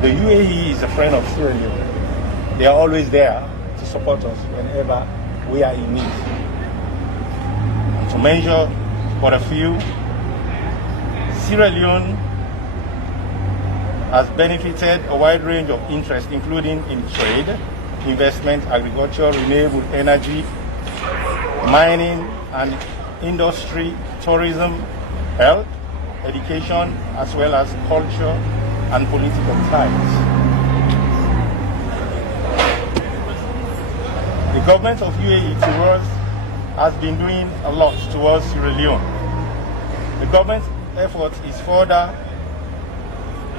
The UAE is a friend of Sierra Leone. They are always there to support us whenever we are in need. And to measure but a few, Sierra Leone has benefited a wide range of interests, including in trade, investment, agriculture, renewable energy, mining and industry, tourism, health, education, as well as culture and political ties. The government of UAE towards has been doing a lot towards Sierra Leone. The government's effort is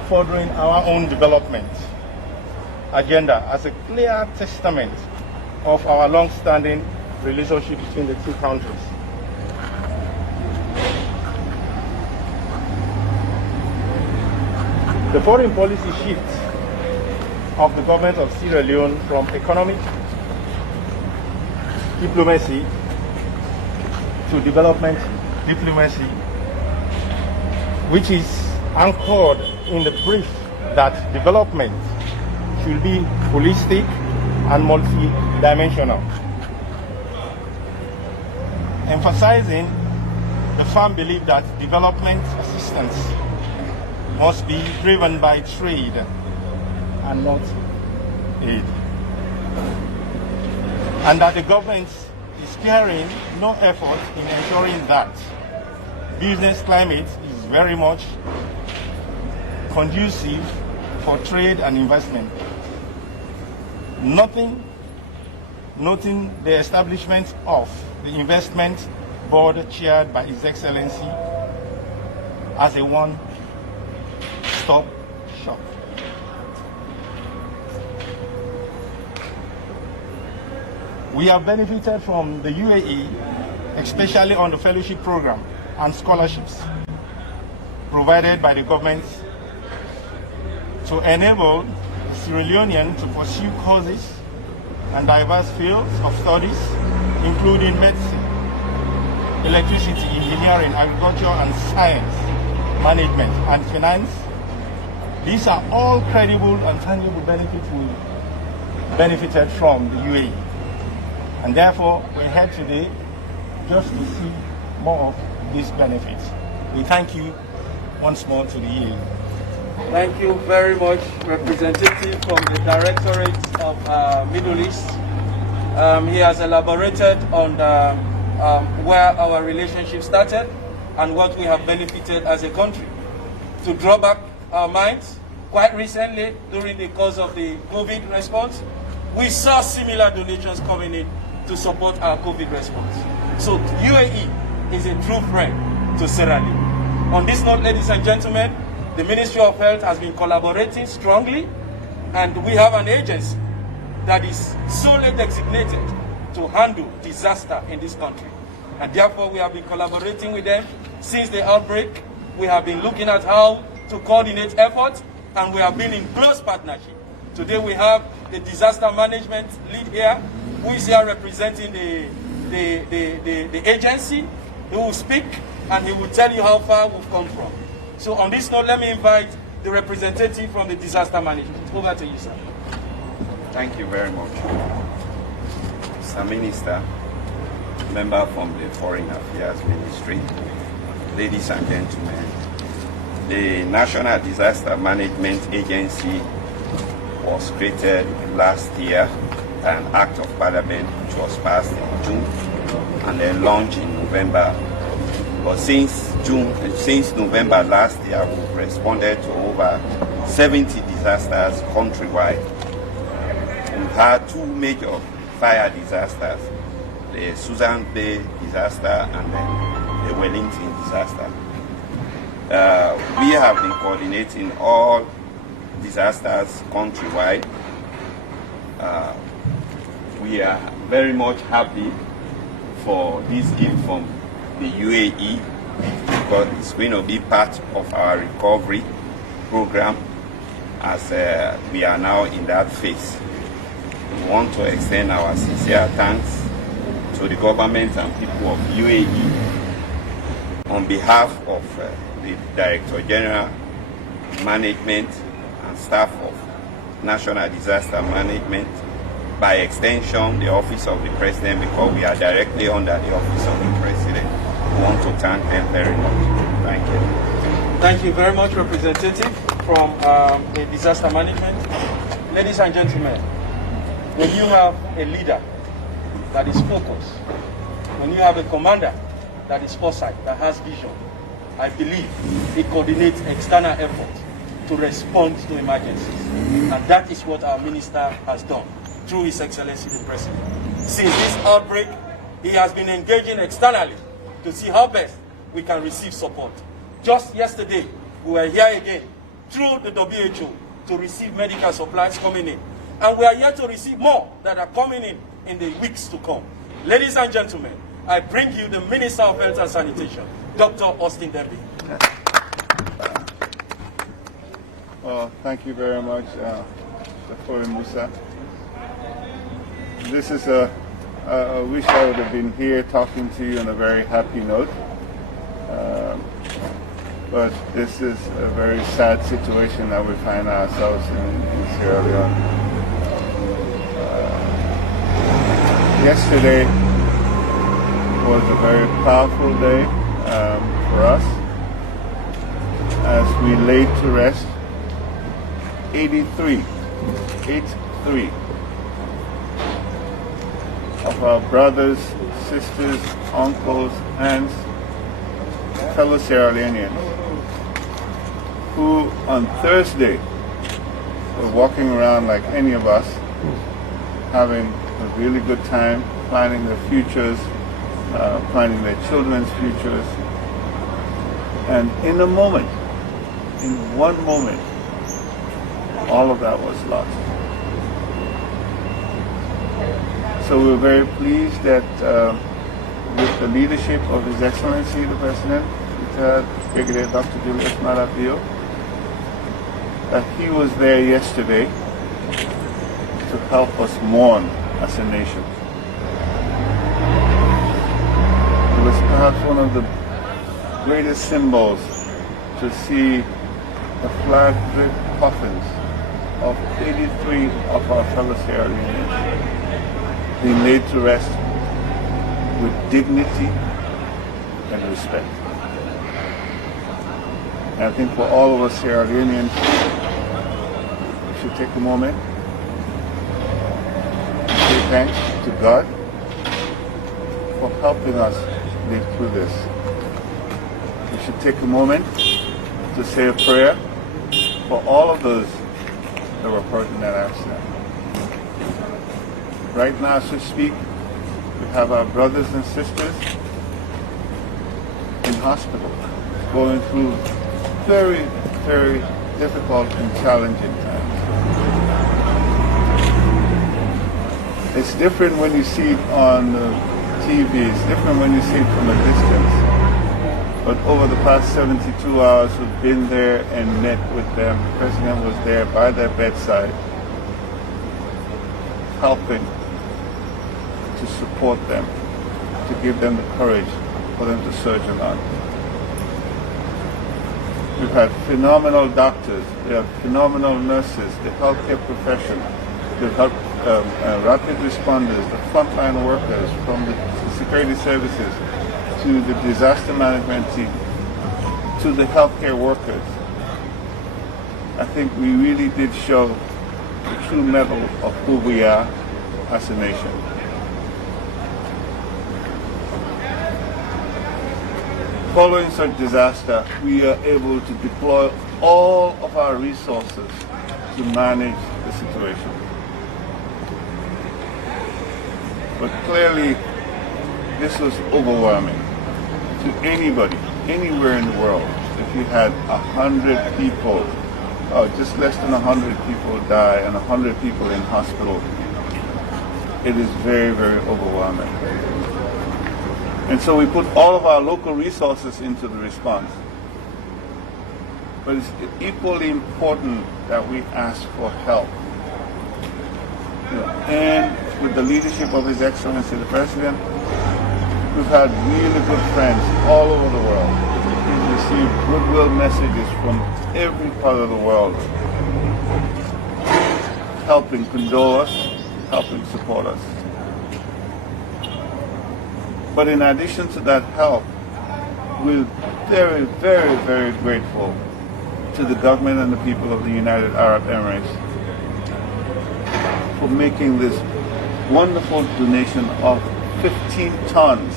furthering our own development agenda as a clear testament of our long-standing relationship between the two countries. The foreign policy shift of the government of Sierra Leone from economic diplomacy to development diplomacy, which is anchored in the brief that development should be holistic and multi-dimensional, emphasizing the firm belief that development assistance must be driven by trade and not aid, and that the government is sparing no effort in ensuring that business climate is very much conducive for trade and investment. Noting the establishment of the investment board chaired by His Excellency as a one-stop shop. We have benefited from the UAE, especially on the fellowship program and scholarships provided by the government to enable the Sierra Leonean to pursue courses and diverse fields of studies, including medicine, electricity, engineering, agriculture, and science, management, and finance. These are all credible and tangible benefits we benefited from the UAE. And therefore, we're here today just to see more of these benefits. We thank you once more to the UAE. Thank you very much, representative from the Directorate of Middle East. He has elaborated on where our relationship started and what we have benefited as a country. To draw back our minds, quite recently, during the course of the COVID response, we saw similar donations coming in to support our COVID response. So UAE is a true friend to Sierra Leone. On this note, ladies and gentlemen, the Ministry of Health has been collaborating strongly, and we have an agency that is solely designated to handle disaster in this country. And therefore, we have been collaborating with them since the outbreak. We have been looking at how to coordinate efforts, and we have been in close partnership. Today, we have the disaster management lead here, who is here representing the agency. He will speak, and he will tell you how far we've come from. So on this note, let me invite the representative from the disaster management. Over to you, sir. Thank you very much. Mr. Minister, member from the Foreign Affairs Ministry, ladies and gentlemen, the National Disaster Management Agency was created last year by an Act of Parliament which was passed in June and then launched in November. But since November last year, we've responded to over 70 disasters countrywide. We've had two major fire disasters, the Susan Bay disaster and then the Wellington disaster. We have been coordinating all disasters countrywide. We are very much happy for this gift from the UAE because it's going to be part of our recovery program as we are now in that phase. We want to extend our sincere thanks to the government and people of UAE on behalf of the Director General, Management and staff of National Disaster Management, by extension, the Office of the President, because we are directly under the Office of the President. We want to thank them very much. Thank you. Thank you very much, Representative from the Disaster Management. Ladies and gentlemen, when you have a leader that is focused, when you have a commander that is foresight, that has vision, I believe it coordinates external effort to respond to emergencies. And that is what our minister has done through His Excellency the President. Since this outbreak, he has been engaging externally to see how best we can receive support. Just yesterday, we were here again through the WHO to receive medical supplies coming in. And we are yet to receive more that are coming in the weeks to come. Ladies and gentlemen, I bring you the Minister of Health and Sanitation, Dr. Austin Derby. Well, thank you very much, Dr. Musa. This is I wish I would have been here talking to you on a very happy note. But this is a very sad situation that we find ourselves in Sierra Leone. Yesterday was a very powerful day for us as we laid to rest 83 of our brothers, sisters, uncles, aunts, fellow Sierra Leoneans who on Thursday were walking around like any of us, having a really good time, planning their futures, planning their children's futures. And in a moment, in one moment, all of that was lost. So we're very pleased that with the leadership of His Excellency the President, Brigadier Dr. Julius Malavio, that he was there yesterday to help us mourn as a nation. It was perhaps one of the greatest symbols to see the flag-draped coffins of 83 of our fellow Sierra Leoneans being laid to rest with dignity and respect. And I think for all of us Sierra Leoneans, we should take a moment and say thanks to God for helping us live through this. We should take a moment to say a prayer for all of those that were hurt in that accident. Right now, as we speak, we have our brothers and sisters in hospital going through very, very difficult and challenging times. It's different when you see it on TV, it's different when you see it from a distance. But over the past 72 hours, we've been there and met with them. The President was there by their bedside, helping to support them, to give them the courage for them to surge on. We've had phenomenal doctors, we have phenomenal nurses, the healthcare profession, the rapid responders, the frontline workers from the security services, to the disaster management team, to the healthcare workers. I think we really did show the true mettle of who we are as a nation. Following such disaster, we are able to deploy all of our resources to manage the situation. But clearly, this was overwhelming to anybody, anywhere in the world. If you had 100 people, just less than 100 people die and 100 people in hospital, it is very, very overwhelming. And so we put all of our local resources into the response. But it's equally important that we ask for help. And with the leadership of His Excellency the President, we've had really good friends all over the world. We've received goodwill messages from every part of the world helping condole us, helping support us. But in addition to that help, we're very, very, very grateful to the government and the people of the United Arab Emirates for making this wonderful donation of 15 tons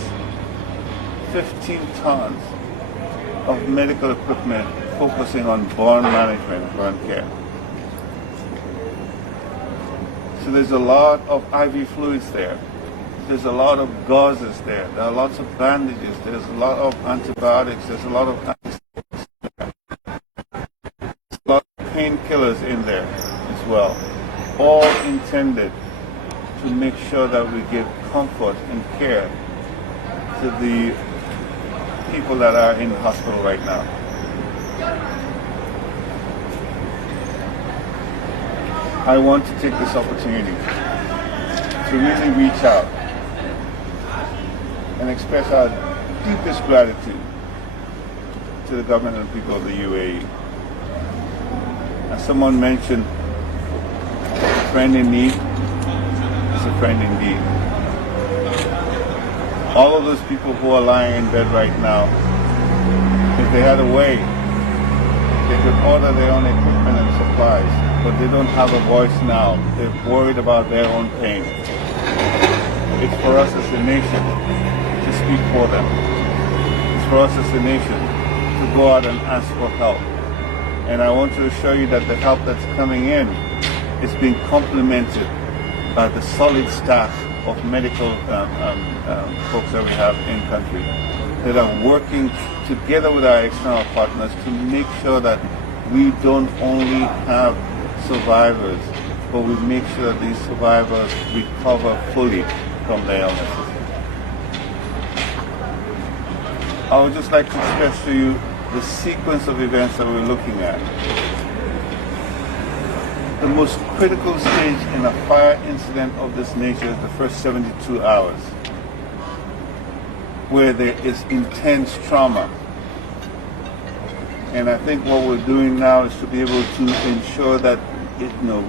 of medical equipment focusing on burn management, burn care. So there's a lot of IV fluids there. There's a lot of gauzes there. There are lots of bandages. There's a lot of antibiotics. There's a lot of anesthetics. There's a lot of painkillers in there as well. All intended to make sure that we give comfort and care to the people that are in the hospital right now. I want to take this opportunity to really reach out and express our deepest gratitude to the government and people of the UAE. As someone mentioned, a friend in need is a friend indeed. All of those people who are lying in bed right now, if they had a way, they could order their own equipment and supplies, but they don't have a voice now. They're worried about their own pain. It's for us as a nation to speak for them. It's for us as a nation to go out and ask for help. And I want to assure you that the help that's coming in is being complemented by the solid staff of medical folks that we have in country that are working together with our external partners to make sure that we don't only have survivors, but we make sure that these survivors recover fully from their illnesses. I would just like to express to you the sequence of events that we're looking at. The most critical stage in a fire incident of this nature is the first 72 hours, where there is intense trauma. And I think what we're doing now is to be able to ensure that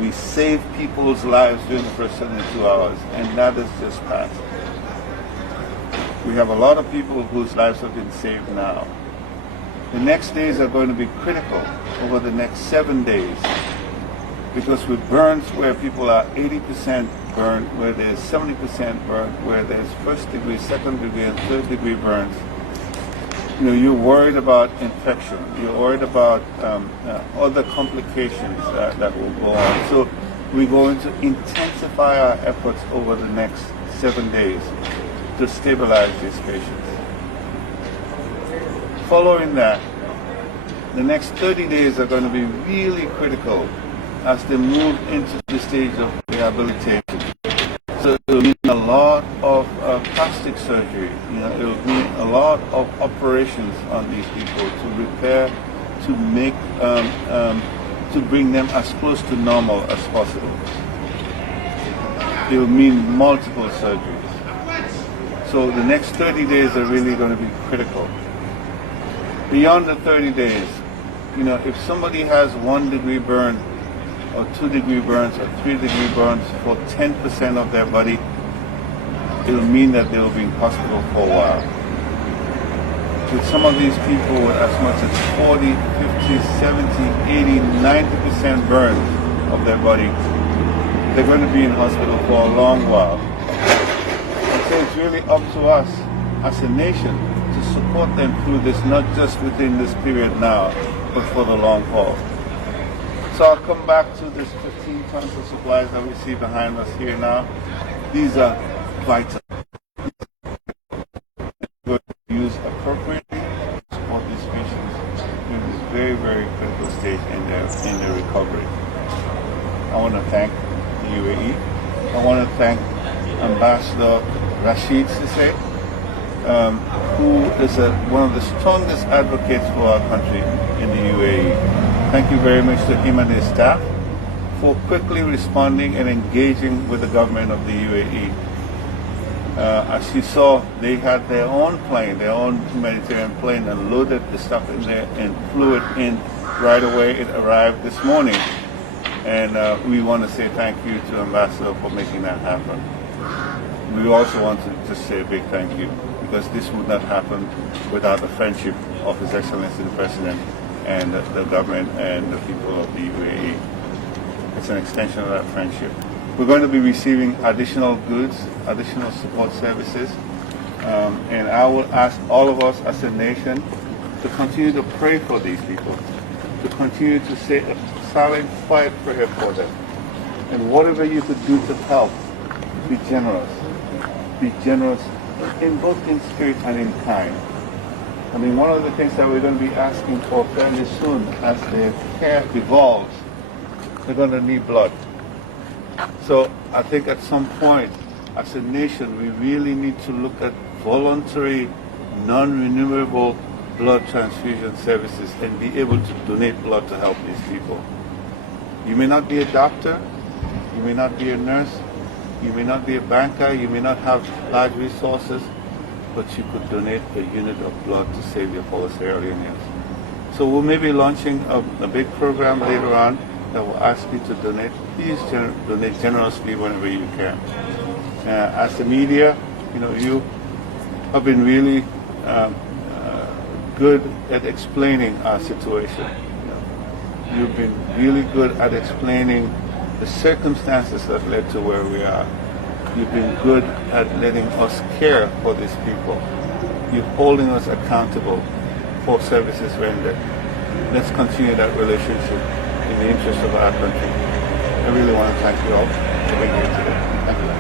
we save people's lives during the first 72 hours, and that has just passed. We have a lot of people whose lives have been saved now. The next days are going to be critical over the next 7 days, because with burns where people are 80% burned, where there's 70% burned, where there's first degree, second degree, and third degree burns, you're worried about infection. You're worried about other complications that will go on. So we're going to intensify our efforts over the next 7 days to stabilize these patients. Following that, the next 30 days are going to be really critical as they move into the stage of rehabilitation. So it will mean a lot of plastic surgery. It will mean a lot of operations on these people to repair, to make, to bring them as close to normal as possible. It will mean multiple surgeries. So the next 30 days are really going to be critical. Beyond the 30 days, if somebody has 1 degree burn, or 2 degree burns, or 3 degree burns for 10% of their body, it will mean that they will be in hospital for a while. With some of these people with as much as 40, 50, 70, 80, 90% burns of their body, they're going to be in hospital for a long while. And so it's really up to us as a nation to support them through this, not just within this period now, but for the long haul. So I'll come back to this 15 tons of supplies that we see behind us here now. These are vital. We're going to use appropriately to support these patients during this very, very critical stage in their recovery. I want to thank the UAE. I want to thank Ambassador Rashid Sisse, who is one of the strongest advocates for our country in the UAE. Thank you very much to him and his staff for quickly responding and engaging with the government of the UAE. As you saw, they had their own plane, their own humanitarian plane, and loaded the stuff in there and flew it in right away. It arrived this morning. And we want to say thank you to Ambassador for making that happen. We also want to say a big thank you, because this would not happen without the friendship of His Excellency the President and the government and the people of the UAE. It's an extension of that friendship. We're going to be receiving additional goods, additional support services, and I will ask all of us as a nation to continue to pray for these people, to continue to say a silent, quiet prayer for them. And whatever you could do to help, be generous. Be generous in both in spirit and in kind. I mean, one of the things that we're going to be asking for fairly soon as the care evolves, they're going to need blood. So I think at some point, as a nation, we really need to look at voluntary, non-renewable blood transfusion services and be able to donate blood to help these people. You may not be a doctor, you may not be a nurse, you may not be a banker, you may not have large resources, but you could donate a unit of blood to save your fellow Sierra Leoneans. So we may be launching a big program later on that will ask you to donate. Please donate generously whenever you can. As the media, you have been really good at explaining our situation. You've been really good at explaining the circumstances that led to where we are. You've been good at letting us care for these people. You're holding us accountable for services rendered. Let's continue that relationship in the interest of our country. I really want to thank you all for being here today. Thank you.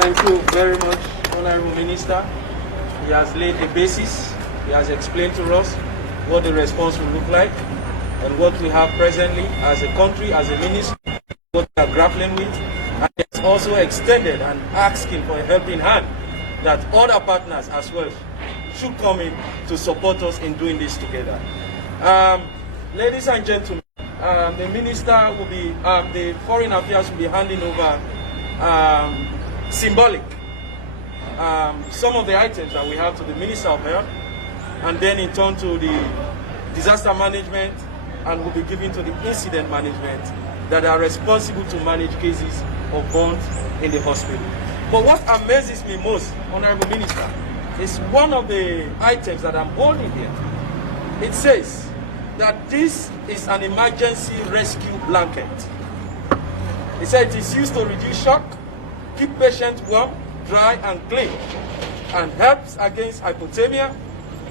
Thank you very much, Honorable Minister. He has laid the basis. He has explained to us what the response will look like and what we have presently as a country, as a ministry, what we are grappling with. And he has also extended and asking for a helping hand that other partners as well should come in to support us in doing this together. Ladies and gentlemen, the minister will be, the Foreign Affairs will be handing over Symbolic, some of the items that we have to the Minister of Health, and then in turn to the disaster management, and will be given to the incident management that are responsible to manage cases of burns in the hospital. But what amazes me most, Honorable Minister, is one of the items that I'm holding here. It says that this is an emergency rescue blanket. It said it is used to reduce shock, keep patients warm, dry and clean, and helps against hypothermia.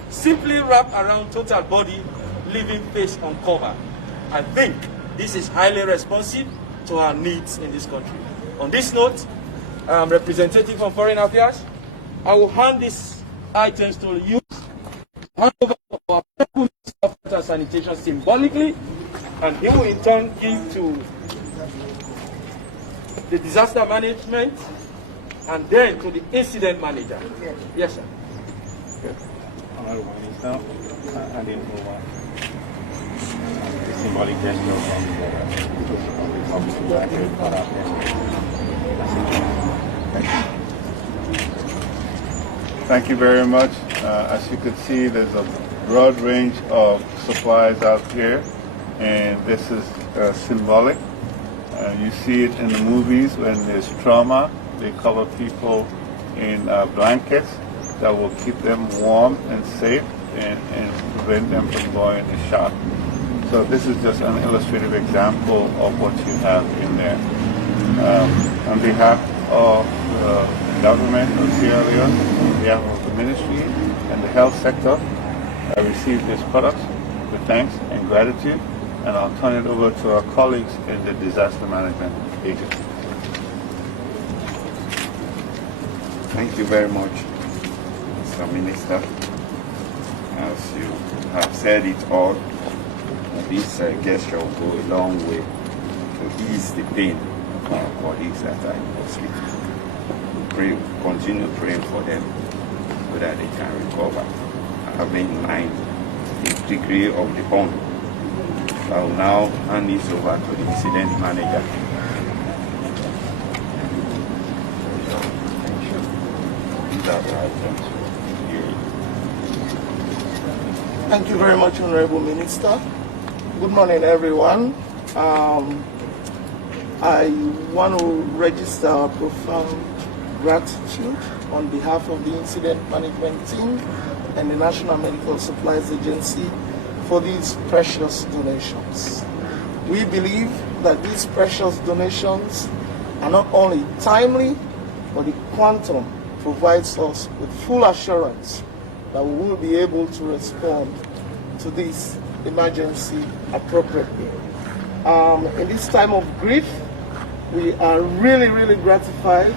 Simply wrap around total body, leaving face uncovered. I think this is highly responsive to our needs in this country. On this note, representative from Foreign Affairs, I will hand these items to you. Hand over to our Minister of Health and Sanitation symbolically, and he will in turn give to the disaster management and then to the incident manager. Yes, sir. Honorable Minister, handing over the symbolic gesture from Thank you very much. As you can see, there's a broad range of supplies out here, and this is symbolic. You see it in the movies when there's trauma. They cover people in blankets that will keep them warm and safe and prevent them from going into shock. So this is just an illustrative example of what you have in there. On behalf of the government of Sierra Leone, on behalf of the ministry and the health sector, I received these products with thanks and gratitude, and I'll turn it over to our colleagues in the disaster management agency. Thank you very much, Mr. Minister. As you have said it all, this gesture will go a long way to ease the pain of our colleagues that are in hospital. We continue praying for them so that they can recover, having in mind the degree of the burn. I will now hand this over to the incident manager. Thank you very much, Honorable Minister. Good morning, everyone. I want to register our profound gratitude on behalf of the Incident Management Team and the National Medical Supplies Agency for these precious donations. We believe that these precious donations are not only timely, but the quantum provides us with full assurance that we will be able to respond to this emergency appropriately. In this time of grief, we are really gratified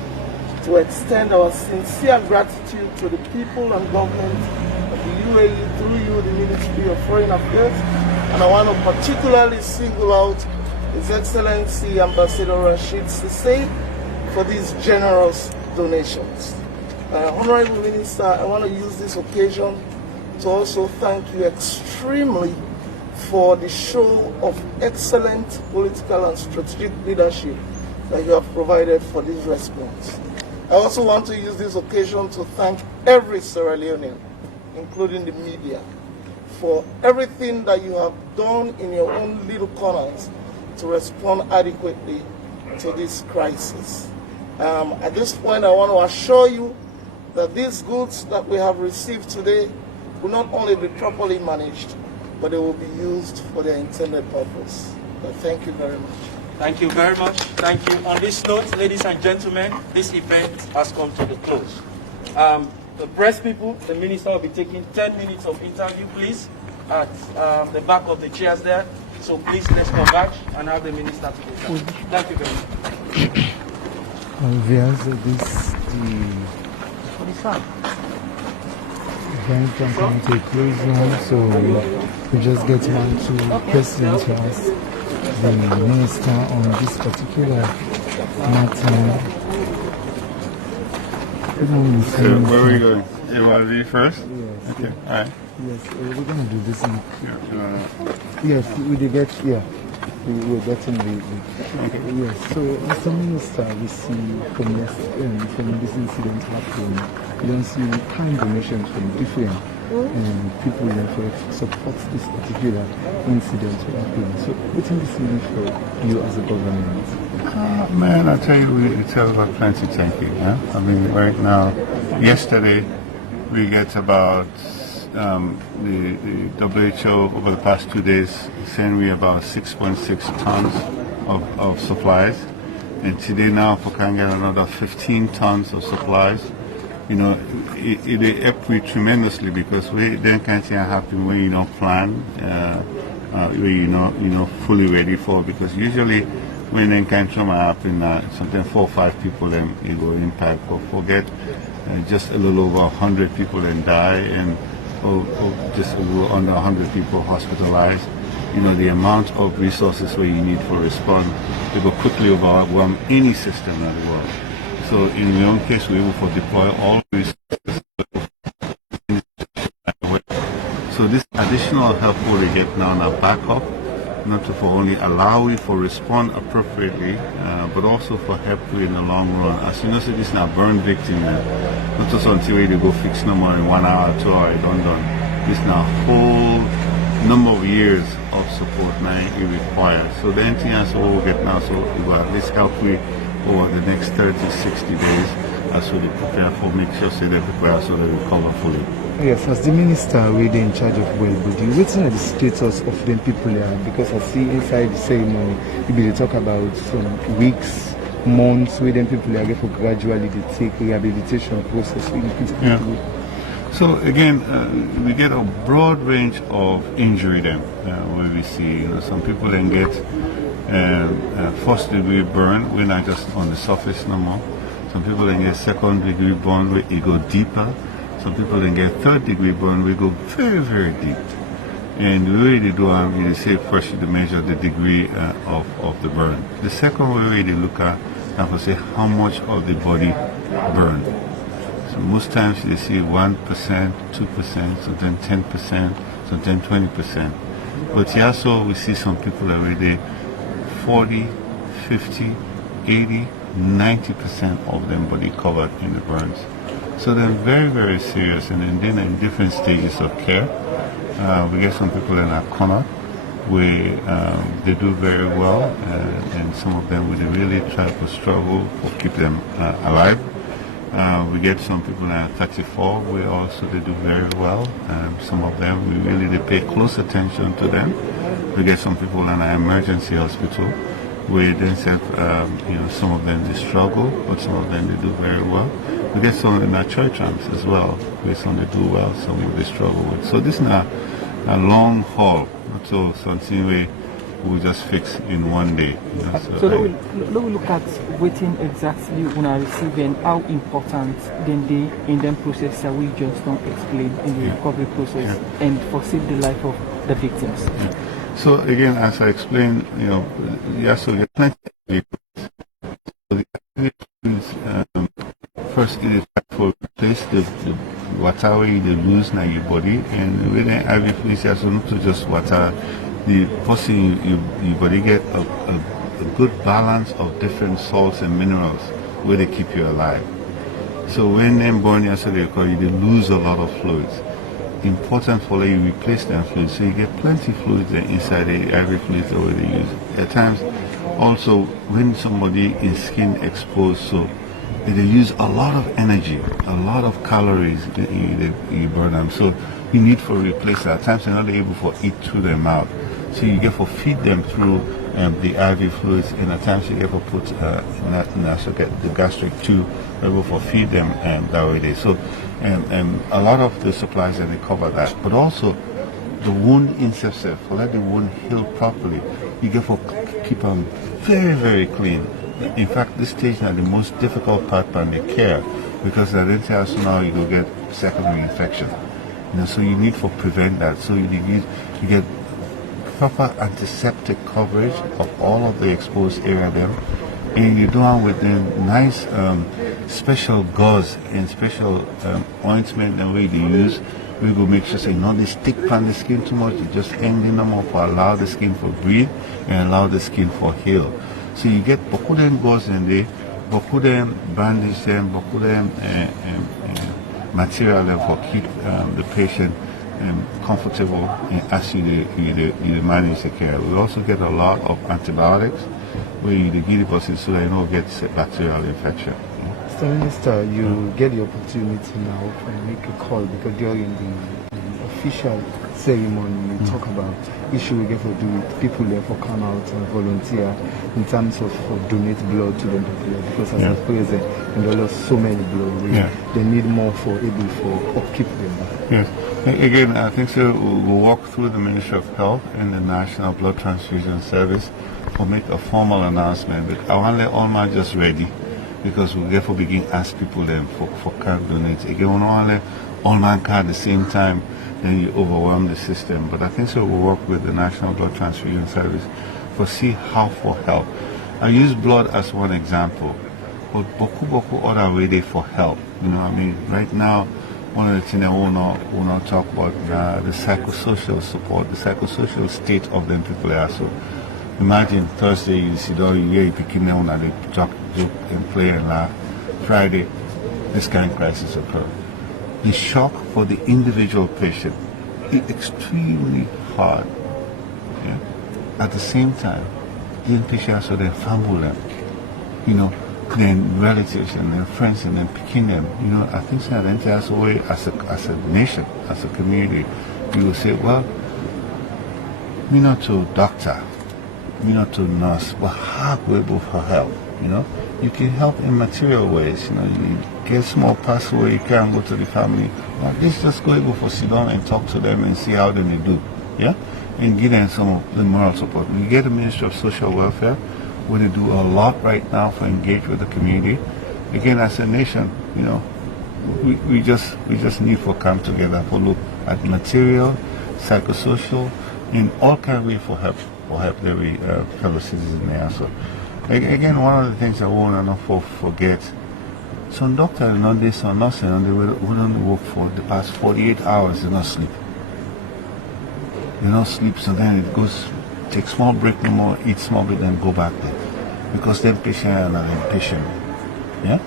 to extend our sincere gratitude to the people and government of the UAE through you, the Ministry of Foreign Affairs. And I want to particularly single out His Excellency Ambassador Rashid Sisay for these generous donations. Honorable Minister, I want to use this occasion to also thank you extremely for the show of excellent political and strategic leadership that you have provided for this response. I also want to use this occasion to thank every Sierra Leonean, including the media, for everything that you have done in your own little corners to respond adequately to this crisis. At this point, I want to assure you that these goods that we have received today will not only be properly managed, but they will be used for their intended purpose. Thank you very much. Thank you very much. Thank you. On this note, ladies and gentlemen, this event has come to the close. The press people, the minister will be taking 10 minutes of interview, please, at the back of the chairs there. So please, let's converge and have the minister to do that. Thank you very much. Event can come to a close now, so we just get one to question to ask the minister on this particular matter. So where are we going? You want to be first? Yes. Okay. All right. Yes, we're going to do this in. Yeah. Yes, we did get, yeah. We're getting the okay. Yes, so Mr. Minister, we see from this incident happening, we don't see kind donations from different people that support this particular incident happening. So what is this mean for you as a government? Man, I tell you, it's all about plenty taking. Yeah? I mean, right now, yesterday, we get about the WHO over the past 2 days sent me about 6.6 tons of supplies, and today now we can get another 15 tons of supplies. You know, it helped me tremendously because we then can't see happen when you don't plan, where you know fully ready for, because usually when then can't happen, sometimes 4 or 5 people then it will impact. But forget just a little over 100 people then die, and just a little under 100 people hospitalized. You know, the amount of resources where you need for response, it will quickly overwhelm any system in the world. So in my own case, we were to deploy all resources. So this additional help we get now in our backup, not to for only allow we for respond appropriately, but also for help we in the long run. As you know, so this is now burn victim, not just until we go fix no more in 1 hour, 2 hours, done. This now whole number of years of support now it requires. So the NTS will get now, so it will at least help we over the next 30, 60 days as we prepare for make sure so they prepare so they recover fully. Yes, as the minister we're in charge of well-being, what's the status of the people here? Because I see inside the ceremony, they talk about some weeks, months, where then people are for gradually they take rehabilitation process. Yeah. So again, we get a broad range of injury then, where we see some people then get first degree burn, we're not just on the surface no more. Some people then get second degree burn, where it go deeper. Some people then get third degree burn, we go very, very deep. And the way they do they say first you measure the degree of the burn. The second way they look at, I would say how much of the body burned. So most times they see 1%, 2%, sometimes 10%, sometimes 20%. But also we see some people already 40, 50, 80, 90% of them body covered in the burns. So they're very, very serious, and then in different stages of care. We get some people in our corner, where they do very well, and some of them we really try to struggle to keep them alive. We get some people that are 34, we also they do very well. Some of them we really they pay close attention to them. We get some people in an emergency hospital where then said, some of them they struggle, but some of them they do very well. We get some in our church camps as well, where some they do well, some they struggle with. So this is not a long haul, not so something where we just fix in one day. So let we look at waiting exactly when I receive and how important then the in them process that we just don't explain in the recovery process and forsake the life of the victims. So again, as I explained, you also get plenty of vehicles. So the activities, first it is for replace the water where you lose in your body, and when I have fluids, also not to just water. The person you body get a good balance of different salts and minerals where they keep you alive. So when they're born, you lose a lot of fluids. Important for you replace them fluids, so you get plenty of fluids inside the IV fluids that already used. At times, also when somebody is skin exposed, so they use a lot of energy, a lot of calories you burn them. So you need for replace that. At times they're not able to eat through their mouth. So you get to feed them through the IV fluids, and at times you get to put get the gastric tube able to feed them that way. So a lot of the supplies and they cover that. But also the wound itself, for let the wound heal properly, you get to keep them very, very clean. In fact, this stage is the most difficult part of the care, because at the end now you will get secondary infection. So you need to prevent that. So you get proper antiseptic coverage of all of the exposed area there, and you do it with the nice special gauze and special ointment that we use. We will make sure they stick on the skin too much. You just hang them up for allow the skin to breathe and allow the skin for heal. So you get beaucoup them gauze in there, beaucoup them bandage them, beaucoup them material for keep the patient comfortable as you manage the care. We also get a lot of antibiotics where you give the person so they don't get bacterial infection. Mr. Minister, you get the opportunity now to make a call, because during the official ceremony you talk about issue we get to do with people there for come out and volunteer in terms of donate blood to them, because as a president and there are so many blood, they need more for able for upkeep them. Yes. Again, I think so. We'll walk through the Ministry of Health and the National Blood Transfusion Service to make a formal announcement. But I want to let all my just ready, because we'll therefore begin ask people then for card donate. Again, we don't want to let all mankind at the same time, then you overwhelm the system. But I think so we'll work with the National Blood Transfusion Service for see how for help. I use blood as one example, but beaucoup other way for help. Right now, one of the things I want to talk about the psychosocial support, the psychosocial state of them people there. So imagine Thursday you sit down, you hear picking them and they talk, joke and play and laugh. Friday, this kind of crisis occur. The shock for the individual patient is extremely hard. Yeah? At the same time, the patient so they fumble them, then relatives and then friends and then picking them. I think so as a way, as a nation, as a community, you will say, well, me not to doctor, me not to nurse, but how we able for help, You can help in material ways, you get small password, you can't go to the family. Well, let's just go able for sit down and talk to them and see how they do, and give them some of the moral support. We get the Ministry of Social Welfare, where they do a lot right now for engage with the community. Again, as a nation, we just need to come together for look at material, psychosocial, in all kind of way for help every fellow citizen there. So again, one of the things I want to not forget, some doctors not this, some nurses, and they will only work for the past 48 hours, they not sleep. They not sleep, so then it goes, take small break no more, eat small break, then go back there. Because them patient are not impatient. Yeah?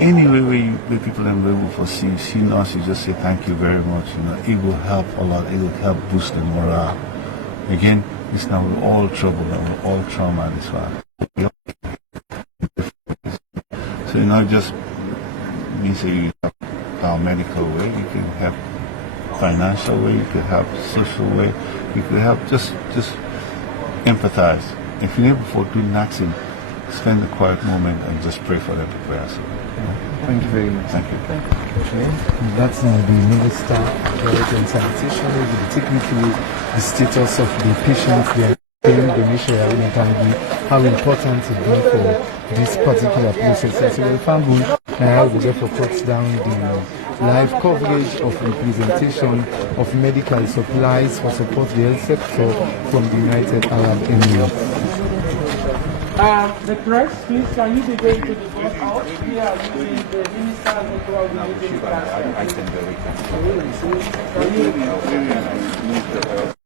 Anyway where people are able for see nurse, you just say thank you very much. It will help a lot, it will help boost the morale. Again, it's now we're all trouble and we're all trauma this far. So you not just means that you have our medical way, you can have financial way, you could have social way, you could have just empathize. If you're able for doing nothing, spend a quiet moment and just pray for them to pray as well. Thank you very much. Thank you. That's now the Minister of Health and Sanitation who will take me through the status of the patients they are paying donation and how important it is for this particular process. As well, Fambu now will therefore cut down the live coverage of representation of medical supplies for support the health sector from the United Arab Emirates. The press, please, can you be going to the board out? We are using the minister and the